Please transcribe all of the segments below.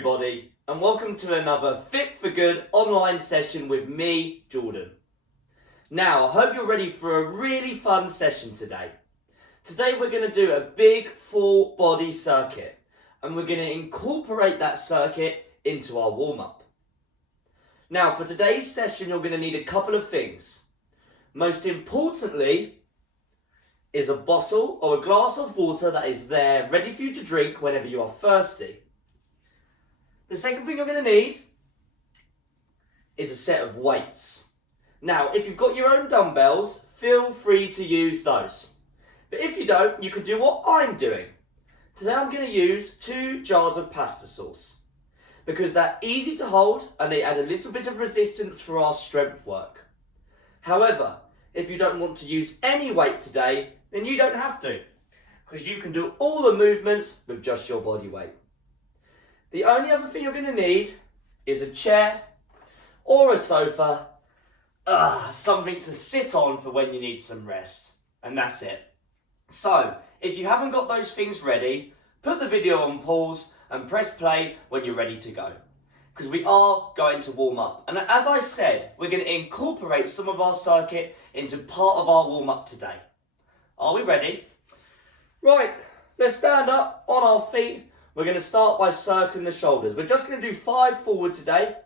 everybody, and welcome to another Fit For Good online session with me, Jordan. Now, I hope you're ready for a really fun session today. Today we're going to do a big full body circuit, and we're going to incorporate that circuit into our warm-up. Now, for today's session, you're going to need a couple of things. Most importantly, is a bottle or a glass of water that is there ready for you to drink whenever you are thirsty. The second thing you're going to need is a set of weights. Now, if you've got your own dumbbells, feel free to use those. But if you don't, you can do what I'm doing. Today I'm going to use 2 jars of pasta sauce because they're easy to hold and they add a little bit of resistance for our strength work. However, if you don't want to use any weight today, then you don't have to, because you can do all the movements with just your body weight. The only other thing you're going to need is a chair or a sofa, something to sit on for when you need some rest, and that's it. So, if you haven't got those things ready, put the video on pause and press play when you're ready to go, because we are going to warm up. And as I said, we're going to incorporate some of our circuit into part of our warm up today. Are we ready? Right, let's stand up on our feet. We're going to start by circling the shoulders. We're just going to do 5 forward today.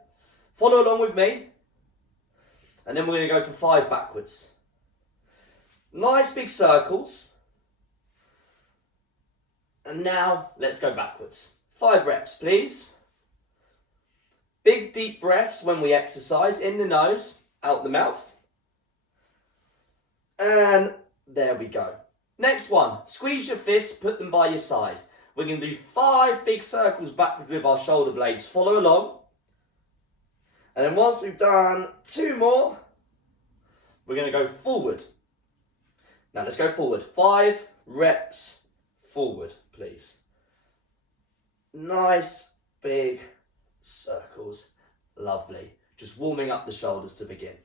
Follow along with me. And then we're going to go for 5 backwards. Nice big circles. And now let's go backwards. 5 reps, please. Big deep breaths when we exercise, in the nose, out the mouth. And there we go. Next one, squeeze your fists, put them by your side. We're going to do 5 big circles backwards with our shoulder blades. Follow along. And then once we've done 2 more, we're going to go forward. Now let's go forward. 5 reps forward, please. Nice big circles. Lovely. Just warming up the shoulders to begin.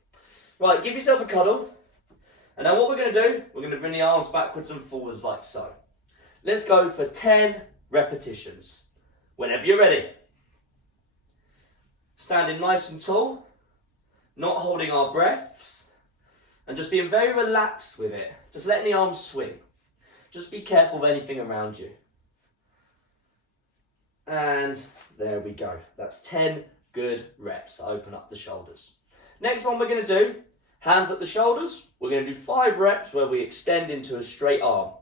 Right, give yourself a cuddle. And now what we're going to do, we're going to bring the arms backwards and forwards like so. Let's go for 10 repetitions. Whenever you're ready. Standing nice and tall, not holding our breaths, and just being very relaxed with it. Just letting the arms swing. Just be careful of anything around you. And there we go. That's 10 good reps. Open up the shoulders. Next one we're going to do, hands at the shoulders. We're going to do 5 reps where we extend into a straight arm.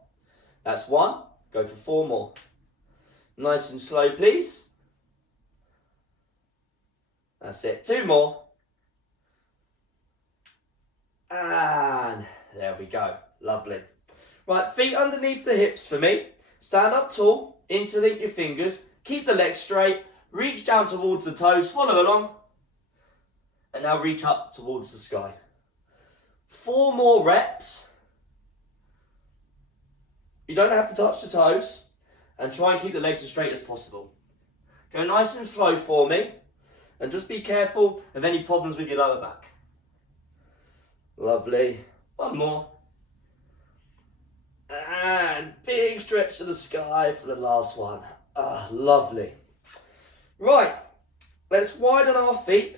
That's 1. Go for 4 more. Nice and slow, please. That's it. 2 more. And there we go. Lovely. Right, feet underneath the hips for me. Stand up tall. Interlink your fingers. Keep the legs straight. Reach down towards the toes. Follow along. And now reach up towards the sky. 4 more reps. You don't have to touch the toes. And try and keep the legs as straight as possible. Go nice and slow for me. And just be careful of any problems with your lower back. Lovely. 1 more. And big stretch to the sky for the last one. Lovely. Right. Let's widen our feet.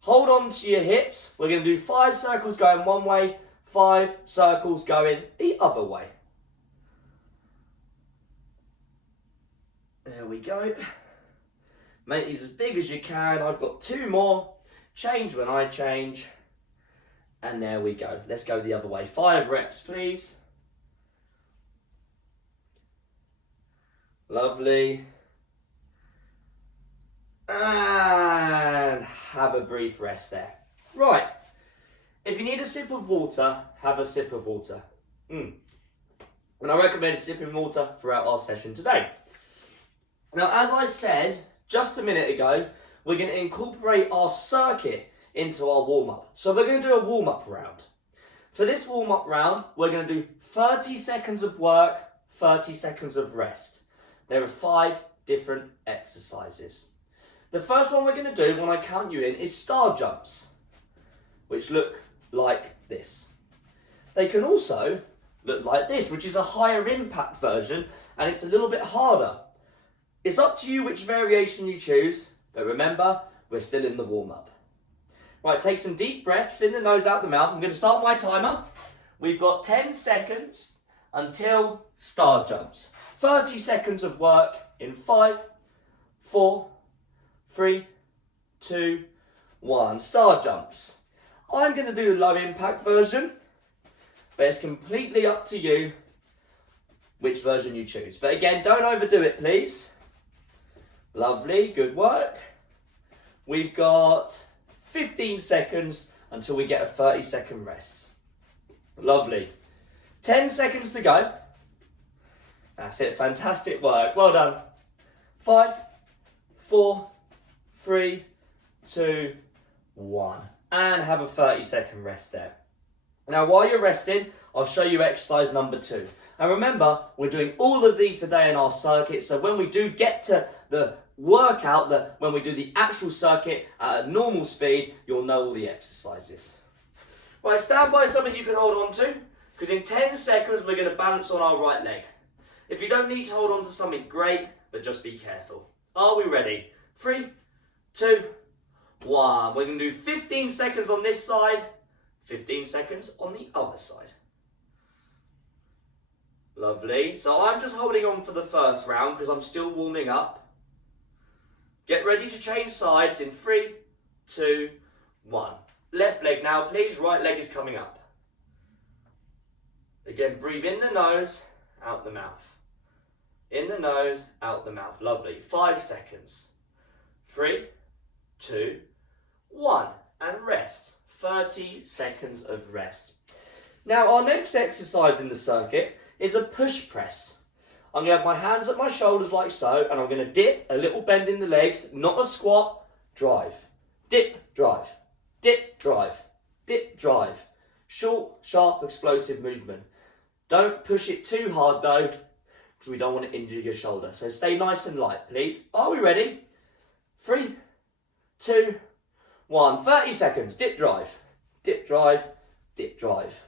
Hold on to your hips. We're going to do 5 circles going one way, 5 circles going the other way. There we go. Make these as big as you can. I've got 2 more. Change when I change. And there we go. Let's go the other way. 5 reps, please. Lovely. And have a brief rest there. Right. If you need a sip of water, have a sip of water. And I recommend sipping water throughout our session today. Now, as I said just a minute ago, we're going to incorporate our circuit into our warm-up. So we're going to do a warm-up round. For this warm-up round, we're going to do 30 seconds of work, 30 seconds of rest. There are 5 different exercises. The first one we're going to do when I count you in is star jumps, which look like this. They can also look like this, which is a higher impact version, and it's a little bit harder. It's up to you which variation you choose, but remember, we're still in the warm-up. Right, take some deep breaths in the nose, out the mouth. I'm going to start my timer. We've got 10 seconds until star jumps. 30 seconds of work in 5, 4, 3, 2, 1. Star jumps. I'm going to do the low impact version, but it's completely up to you which version you choose. But again, don't overdo it, please. Lovely, good work. We've got 15 seconds until we get a 30-second rest. Lovely. 10 seconds to go. That's it, fantastic work. Well done. 5, 4, 3, 2, 1. And have a 30-second rest there. Now, while you're resting, I'll show you exercise number 2. And remember, we're doing all of these today in our circuit, so when we do get to the workout, when we do the actual circuit at a normal speed, you'll know all the exercises. Right, stand by something you can hold on to, because in 10 seconds we're going to balance on our right leg. If you don't need to hold on to something, great, but just be careful. Are we ready? 3, 2, 1. We're going to do 15 seconds on this side, 15 seconds on the other side. Lovely. So I'm just holding on for the first round because I'm still warming up. Get ready to change sides in 3, 2, 1. Left leg now, please. Right leg is coming up. Again, breathe in the nose, out the mouth. In the nose, out the mouth. Lovely. 5 seconds. 3, 2, 1. And rest. 30 seconds of rest. Now, our next exercise in the circuit is a push press. I'm going to have my hands at my shoulders like so, and I'm going to dip, a little bend in the legs, not a squat, drive. Dip, drive. Dip, drive. Dip, drive. Short, sharp, explosive movement. Don't push it too hard though, because we don't want to injure your shoulder. So stay nice and light, please. Are we ready? 3, 2, 1. 30 seconds. Dip, drive. Dip, drive. Dip, drive.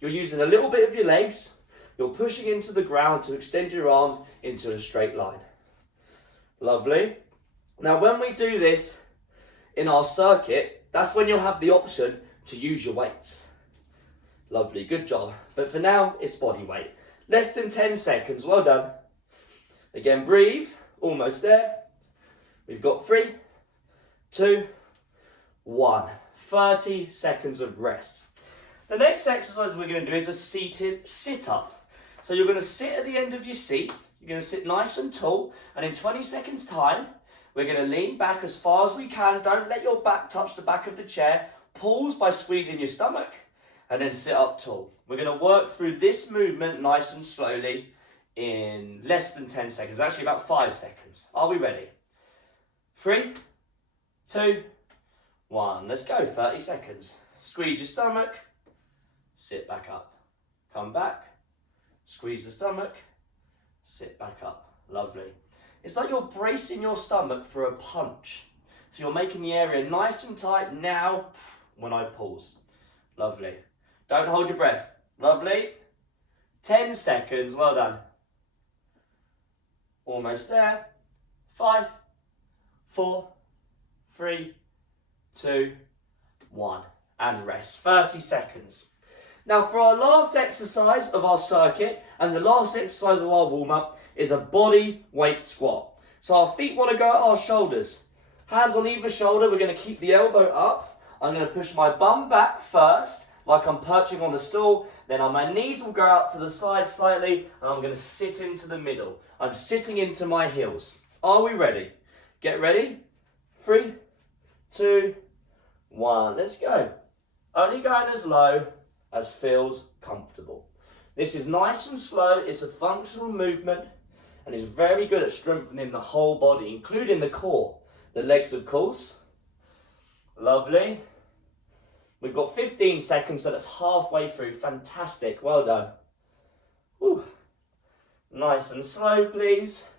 You're using a little bit of your legs. You're pushing into the ground to extend your arms into a straight line. Lovely. Now, when we do this in our circuit, that's when you'll have the option to use your weights. Lovely, good job. But for now, it's body weight. Less than 10 seconds, well done. Again, breathe, almost there. We've got 3, 2, 1. 30 seconds of rest. The next exercise we're going to do is a seated sit-up. So you're going to sit at the end of your seat. You're going to sit nice and tall. And in 20 seconds time, we're going to lean back as far as we can. Don't let your back touch the back of the chair. Pause by squeezing your stomach. And then sit up tall. We're going to work through this movement nice and slowly in less than 10 seconds. Actually about 5 seconds. Are we ready? 3, 2, 1. Let's go. 30 seconds. Squeeze your stomach. Sit back up. Come back. Squeeze the stomach. Sit back up. Lovely. It's like you're bracing your stomach for a punch. So you're making the area nice and tight now when I pause. Lovely. Don't hold your breath. Lovely. 10 seconds. Well done. Almost there. 5, 4, 3, 2, 1. And rest. 30 seconds. Now, for our last exercise of our circuit and the last exercise of our warm-up is a body weight squat. So our feet want to go at our shoulders. Hands on either shoulder. We're going to keep the elbow up. I'm going to push my bum back first, like I'm perching on a stool. Then on my knees will go out to the side slightly, and I'm going to sit into the middle. I'm sitting into my heels. Are we ready? Get ready. 3, 2, 1. Let's go. Only going as low as feels comfortable. This is nice and slow. It's a functional movement, and it's very good at strengthening the whole body, including the core. The legs, of course. Lovely. We've got 15 seconds, so that's halfway through. Fantastic. Well done. Whew. Nice and slow, please.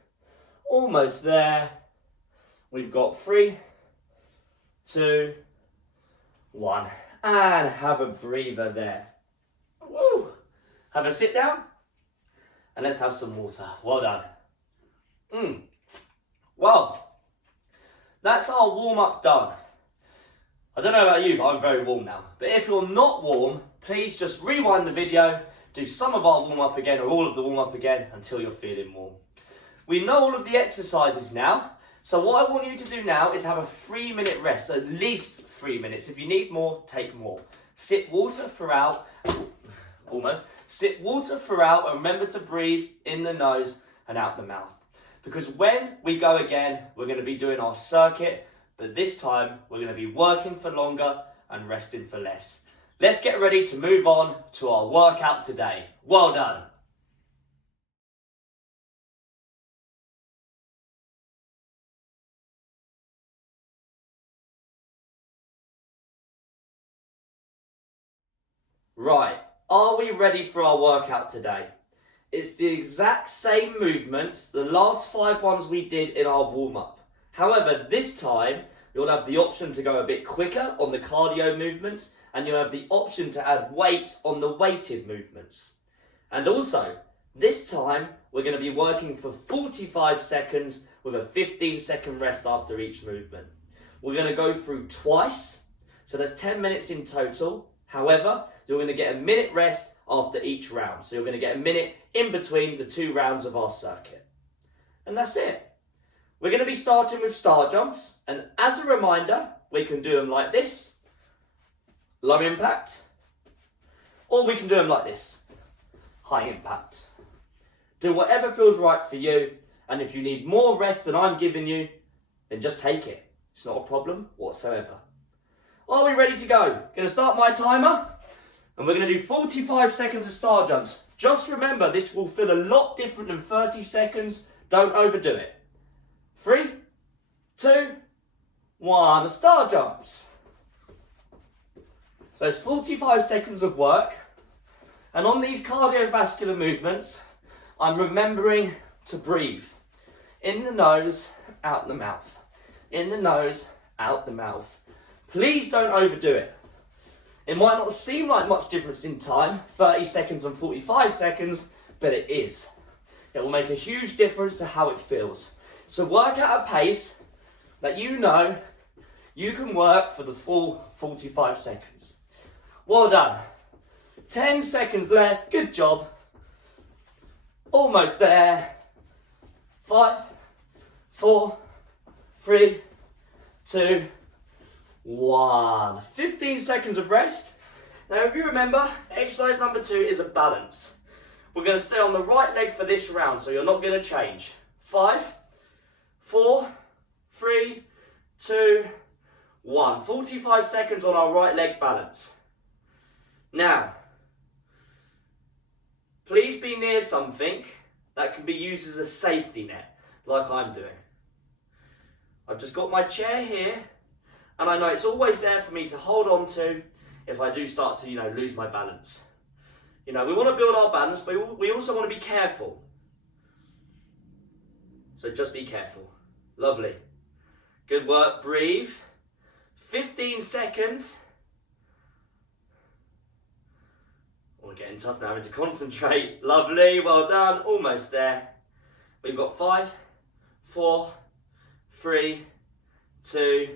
Almost there. We've got 3, 2, 1. And have a breather there. Woo. Have a sit down. And let's have some water. Well done. Well, that's our warm-up done. I don't know about you, but I'm very warm now. But if you're not warm, please just rewind the video, do some of our warm-up again or all of the warm-up again until you're feeling warm. We know all of the exercises now, so what I want you to do now is have a 3-minute rest, at least 3 minutes. If you need more, take more. Sip water throughout, Sip water throughout and remember to breathe in the nose and out the mouth. Because when we go again, we're going to be doing our circuit, but this time we're going to be working for longer and resting for less. Let's get ready to move on to our workout today. Well done. Right, are we ready for our workout today? It's the exact same movements, the last 5 ones we did in our warm-up. However, this time, you'll have the option to go a bit quicker on the cardio movements, and you'll have the option to add weight on the weighted movements. And also, this time, we're going to be working for 45 seconds with a 15-second rest after each movement. We're going to go through twice, so that's 10 minutes in total. However, you're going to get a minute rest after each round. So you're going to get a minute in between the 2 rounds of our circuit. And that's it. We're going to be starting with star jumps. And as a reminder, we can do them like this, low impact. Or we can do them like this, high impact. Do whatever feels right for you. And if you need more rest than I'm giving you, then just take it. It's not a problem whatsoever. Are we ready to go? Going to start my timer. And we're going to do 45 seconds of star jumps. Just remember, this will feel a lot different than 30 seconds. Don't overdo it. 3, 2, 1, star jumps. So it's 45 seconds of work. And on these cardiovascular movements, I'm remembering to breathe. In the nose, out the mouth. In the nose, out the mouth. Please don't overdo it. It might not seem like much difference in time, 30 seconds and 45 seconds, but it is. It will make a huge difference to how it feels. So work at a pace that you know you can work for the full 45 seconds. Well done. 10 seconds left, good job. Almost there. 5, 4, 3, 2, 1. 15 seconds of rest. Now if you remember, exercise number 2 is a balance. We're going to stay on the right leg for this round, so you're not going to change. 5, 4, 3, 2, 1. 45 seconds on our right leg balance. Now, please be near something that can be used as a safety net, like I'm doing. I've just got my chair here, and I know it's always there for me to hold on to if I do start to, lose my balance. We want to build our balance, but we also want to be careful. So just be careful. Lovely. Good work. Breathe. 15 seconds. We're getting tough now. Having to concentrate. Lovely. Well done. Almost there. We've got 5, 4, 3, 2,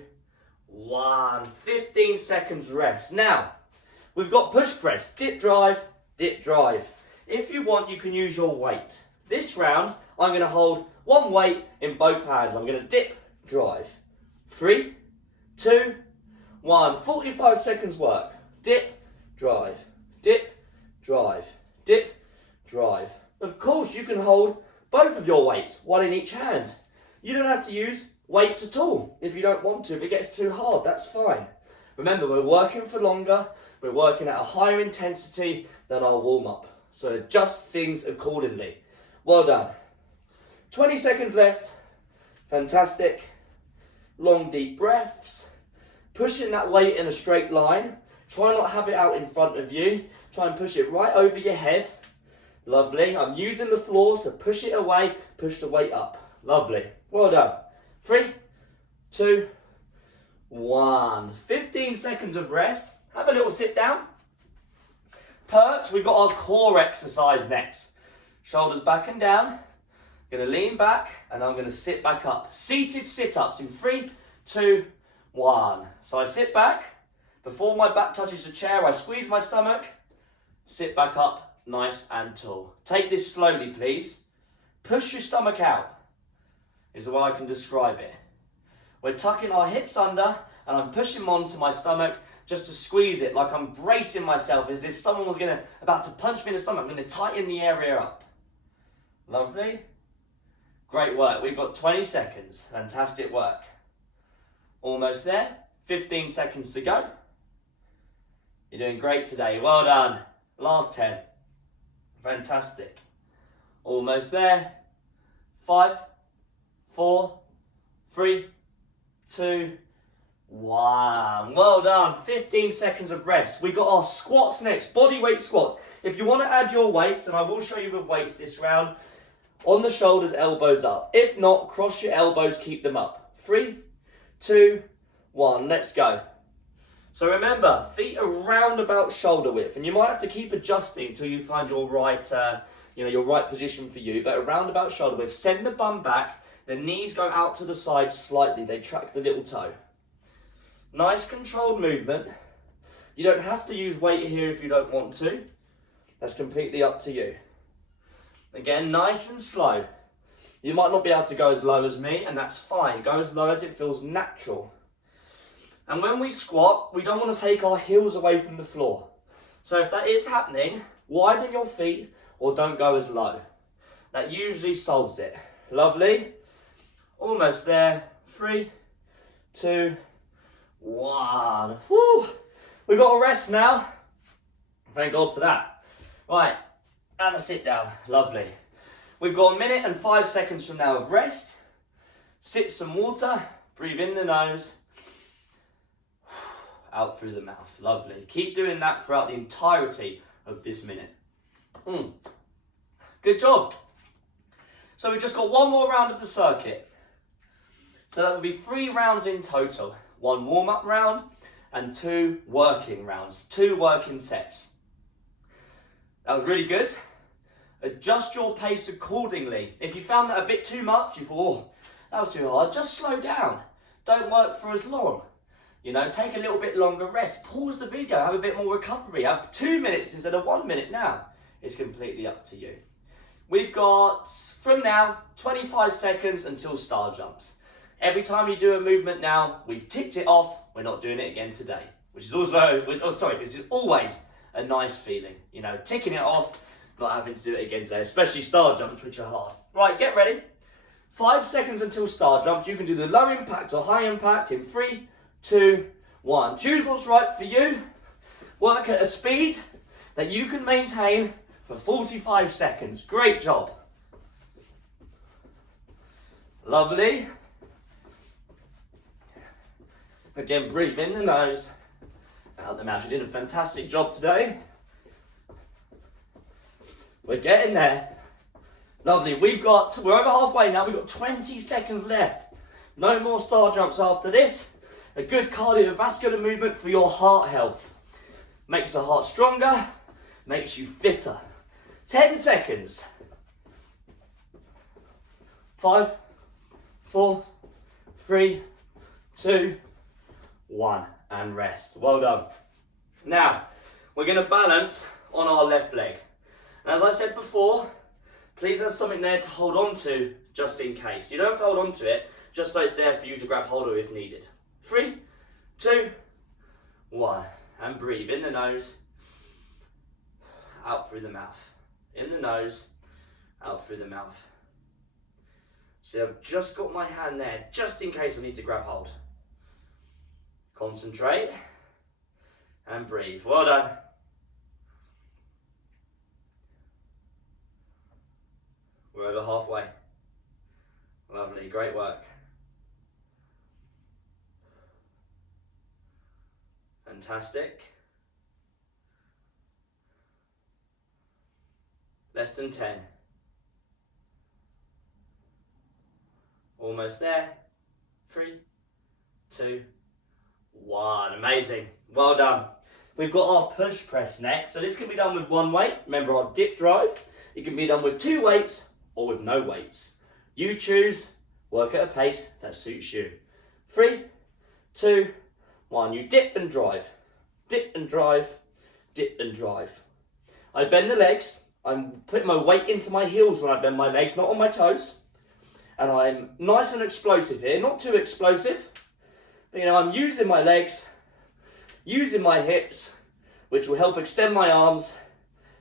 1. 15 seconds rest. Now, we've got push press. Dip drive. Dip drive. If you want, you can use your weight. This round, I'm going to hold one weight in both hands. I'm going to dip, drive. 3, 2, 1. 45 seconds work. Dip, drive. Dip, drive. Dip, drive. Of course, you can hold both of your weights, one in each hand. You don't have to use weights at all if you don't want to. If it gets too hard, that's fine. Remember, we're working for longer. We're working at a higher intensity than our warm-up. So adjust things accordingly. Well done. 20 seconds left. Fantastic. Long, deep breaths. Pushing that weight in a straight line. Try not to have it out in front of you. Try and push it right over your head. Lovely. I'm using the floor, so push it away. Push the weight up. Lovely. Well done. 3, 2, 1. 15 seconds of rest. Have a little sit down. Perch. We've got our core exercise next. Shoulders back and down. I'm going to lean back and I'm going to sit back up. Seated sit-ups in 3, 2, 1. So I sit back. Before my back touches the chair, I squeeze my stomach. Sit back up, nice and tall. Take this slowly, please. Push your stomach out, is the way I can describe it. We're tucking our hips under and I'm pushing them onto my stomach just to squeeze it, like I'm bracing myself as if someone was about to punch me in the stomach. I'm going to tighten the area up. Lovely. Great work. We've got 20 seconds. Fantastic work. Almost there. 15 seconds to go. You're doing great today. Well done. Last 10. Fantastic. Almost there. 5, 4, 3, 2, 1. Well done. 15 seconds of rest. We got our squats next. Body weight squats. If you want to add your weights, and I will show you with weights this round, on the shoulders, elbows up. If not, cross your elbows, keep them up. 3, 2, 1. Let's go. So remember, feet around about shoulder width, and you might have to keep adjusting until you find your right, your right position for you. But around about shoulder width. Send the bum back. The knees go out to the side slightly. They track the little toe. Nice controlled movement. You don't have to use weight here if you don't want to. That's completely up to you. Again, nice and slow. You might not be able to go as low as me, and that's fine. Go as low as it feels natural. And when we squat, we don't want to take our heels away from the floor. So if that is happening, widen your feet or don't go as low. That usually solves it. Lovely. Almost there. 3, 2, 1. Woo! We got a rest now. Thank God for that. Right, and a sit down. Lovely. We've got 1 minute and 5 seconds from now of rest. Sip some water. Breathe in the nose. Out through the mouth. Lovely. Keep doing that throughout the entirety of this minute. Good job. So we've just got one more round of the circuit. So that will be 3 rounds in total. 1 warm-up round and 2 working rounds. 2 working sets. That was really good. Adjust your pace accordingly. If you found that a bit too much, you thought, oh, that was too hard, just slow down. Don't work for as long. Take a little bit longer rest. Pause the video, have a bit more recovery. Have 2 minutes instead of 1 minute now. It's completely up to you. We've got, from now, 25 seconds until star jumps. Every time you do a movement now, we've ticked it off. We're not doing it again today. Which is always a nice feeling. Ticking it off, not having to do it again today. Especially star jumps, which are hard. Right, get ready. 5 seconds until star jumps. You can do the low impact or high impact in 3, 2, 1. Choose what's right for you. Work at a speed that you can maintain for 45 seconds. Great job. Lovely. Again, breathe in the nose, out the mouth. You did a fantastic job today. We're getting there. Lovely. We're over halfway now. We've got 20 seconds left. No more star jumps after this. A good cardiovascular movement for your heart health. Makes the heart stronger, makes you fitter. 10 seconds. 5, 4, 3, 2, 1. And rest. Well done. Now, we're going to balance on our left leg. And as I said before, please have something there to hold on to just in case. You don't have to hold on to it, just so it's there for you to grab hold of if needed. 3, 2, 1. And breathe in the nose, out through the mouth. In the nose, out through the mouth. So I've just got my hand there, just in case I need to grab hold. Concentrate and breathe. Well done. We're over halfway. Lovely, great work. Fantastic. Less than 10. Almost there. 3, 2, 1. Amazing. Well done. We've got our push press next. So this can be done with one weight. Remember our dip drive. It can be done with 2 weights or with no weights. You choose, work at a pace that suits you. 3, 2, 1. You dip and drive, dip and drive, dip and drive. I bend the legs. I'm putting my weight into my heels when I bend my legs, not on my toes. And I'm nice and explosive here, not too explosive. But, I'm using my legs, using my hips, which will help extend my arms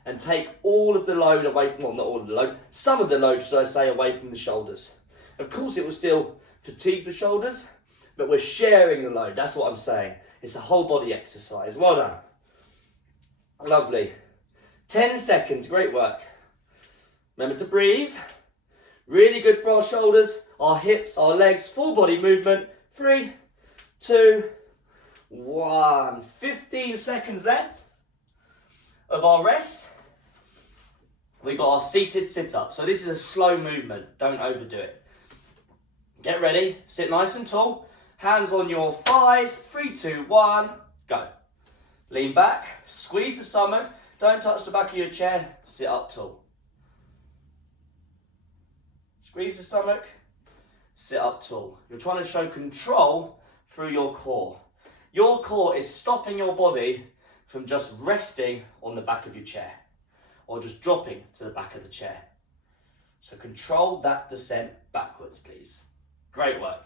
and take all of the load away from, well, not all of the load, some of the load, should I say, away from the shoulders. Of course, it will still fatigue the shoulders, but we're sharing the load. That's what I'm saying. It's a whole body exercise. Well done. Lovely. 10 seconds. Great work. Remember to breathe. Really good for our shoulders, our hips, our legs. Full body movement. 3, 2, 1. 15 seconds left of our rest. We've got our seated sit-up. So this is a slow movement. Don't overdo it. Get ready. Sit nice and tall. Hands on your thighs. 3, 2, 1. Go. Lean back. Squeeze the stomach. Don't touch the back of your chair. Sit up tall. Squeeze the stomach. Sit up tall. You're trying to show control through your core. Your core is stopping your body from just resting on the back of your chair or just dropping to the back of the chair. So control that descent backwards, please. Great work.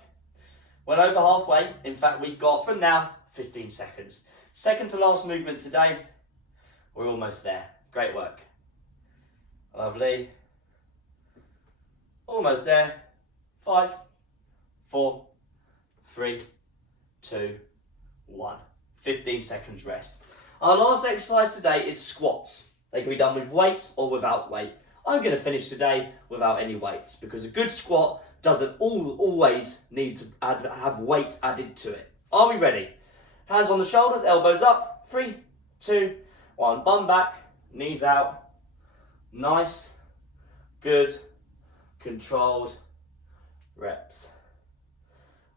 Went over halfway. In fact, we've got, from now, 15 seconds. Second to last movement today. We're almost there. Great work. Lovely. Almost there. 5, 4, 3, 2, 1. 15 seconds rest. Our last exercise today is squats. They can be done with weights or without weight. I'm going to finish today without any weights because a good squat doesn't always need to have weight added to it. Are we ready? Hands on the shoulders, elbows up. 3, 2, 1. Bum back, knees out. Nice, good, controlled reps.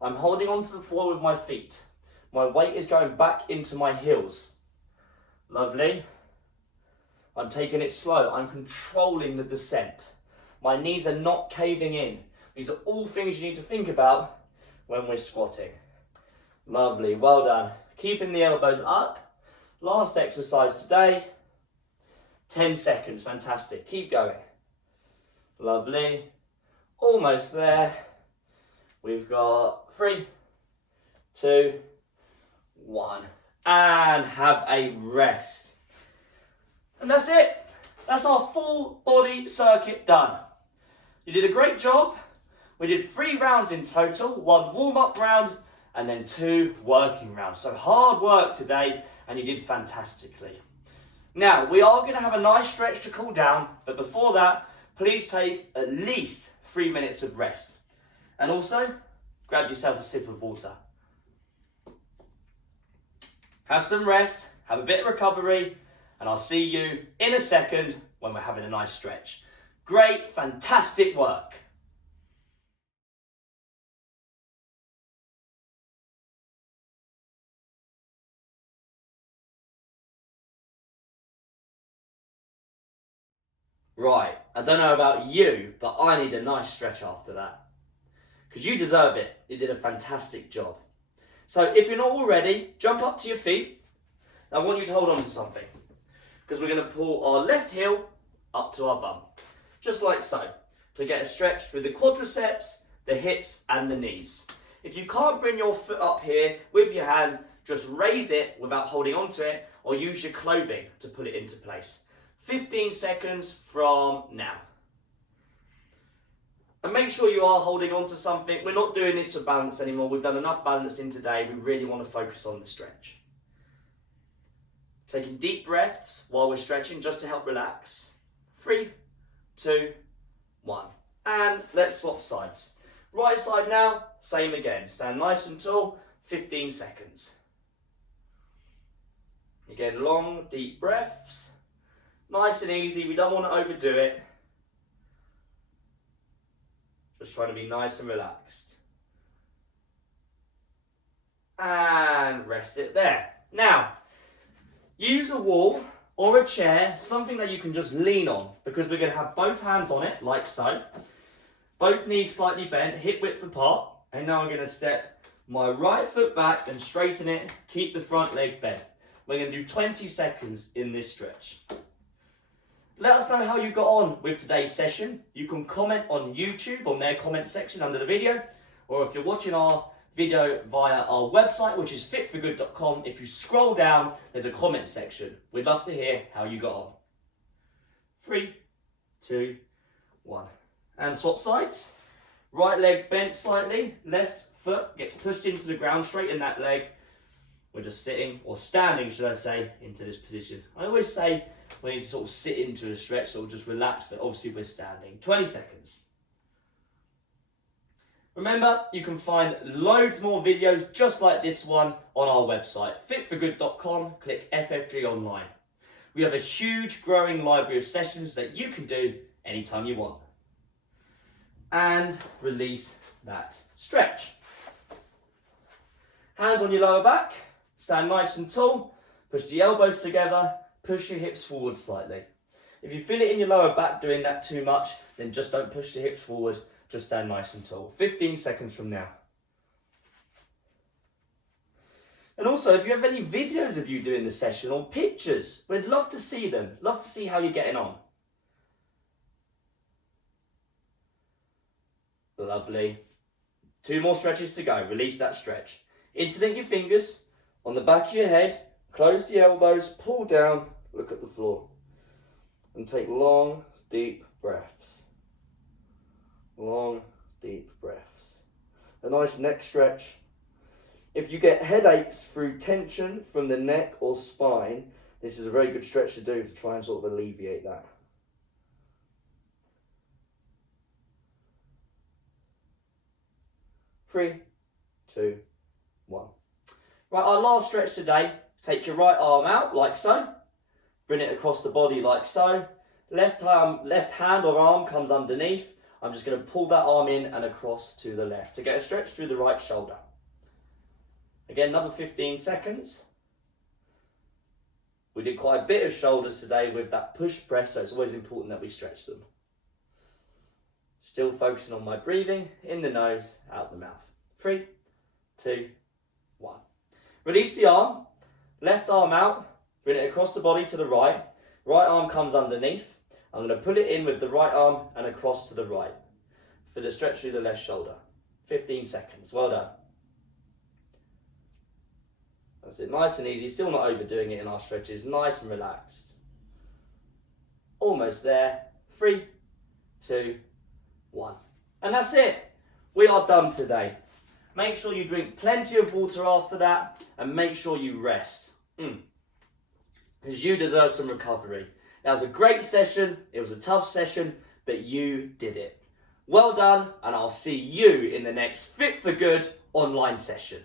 I'm holding onto the floor with my feet. My weight is going back into my heels. Lovely. I'm taking it slow. I'm controlling the descent. My knees are not caving in. These are all things you need to think about when we're squatting. Lovely, well done. Keeping the elbows up. Last exercise today. 10 seconds, fantastic. Keep going. Lovely. Almost there. We've got 3, 2, 1. And have a rest. And that's it. That's our full body circuit done. You did a great job. We did 3 rounds in total, 1 warm-up round and then 2 working rounds. So hard work today and you did fantastically. Now, we are going to have a nice stretch to cool down, but before that, please take at least 3 minutes of rest. And also, grab yourself a sip of water. Have some rest, have a bit of recovery, and I'll see you in a second when we're having a nice stretch. Great, fantastic work. Right, I don't know about you, but I need a nice stretch after that. Because you deserve it. You did a fantastic job. So if you're not already, jump up to your feet. I want you to hold on to something. Because we're going to pull our left heel up to our bum. Just like so. To get a stretch through the quadriceps, the hips and the knees. If you can't bring your foot up here with your hand, just raise it without holding onto it or use your clothing to put it into place. 15 seconds from now. And make sure you are holding on to something. We're not doing this for balance anymore. We've done enough balancing today. We really want to focus on the stretch. Taking deep breaths while we're stretching just to help relax. 3, 2, 1. And let's swap sides. Right side now, same again. Stand nice and tall, 15 seconds. Again, long, deep breaths. Nice and easy, we don't want to overdo it. Just trying to be nice and relaxed. And rest it there. Now, use a wall or a chair, something that you can just lean on, because we're going to have both hands on it, like so. Both knees slightly bent, hip width apart. And now I'm going to step my right foot back and straighten it. Keep the front leg bent. We're going to do 20 seconds in this stretch. Let us know how you got on with today's session. You can comment on YouTube on their comment section under the video, or if you're watching our video via our website, which is fitforgood.com, if you scroll down, there's a comment section. We'd love to hear how you got on. 3, 2, 1. And swap sides. Right leg bent slightly, left foot gets pushed into the ground, straighten that leg. We're just sitting, or standing should I say, into this position. I always say when you sort of sit into a stretch or just relax, but obviously we're standing. 20 seconds. Remember, you can find loads more videos just like this one on our website, fitforgood.com, click FFG online. We have a huge growing library of sessions that you can do anytime you want. And release that stretch. Hands on your lower back, stand nice and tall, push the elbows together, push your hips forward slightly. If you feel it in your lower back doing that too much, then just don't push the hips forward. Just stand nice and tall. 15 seconds from now. And also, if you have any videos of you doing the session or pictures, we'd love to see them. Love to see how you're getting on. Lovely. 2 more stretches to go. Release that stretch. Interlink your fingers on the back of your head. Close the elbows. Pull down. Look at the floor. And take long, deep breaths. Long, deep breaths. A nice neck stretch. If you get headaches through tension from the neck or spine, this is a very good stretch to do to try and sort of alleviate that. Three, 2, 1. Right, our last stretch today. Take your right arm out like so. Bring it across the body like so. Left hand or arm comes underneath. I'm just going to pull that arm in and across to the left to get a stretch through the right shoulder. Again, another 15 seconds. We did quite a bit of shoulders today with that push press, so it's always important that we stretch them. Still focusing on my breathing, in the nose, out the mouth. 3, 2, 1. Release the arm, left arm out, bring it across the body to the right. Right arm comes underneath. I'm going to put it in with the right arm and across to the right for the stretch through the left shoulder. 15 seconds. Well done. That's it. Nice and easy. Still not overdoing it in our stretches. Nice and relaxed. Almost there. 3, 2, 1. And that's it. We are done today. Make sure you drink plenty of water after that and make sure you rest. Because you deserve some recovery. That was a great session, it was a tough session, but you did it. Well done, and I'll see you in the next Fit for Good online session.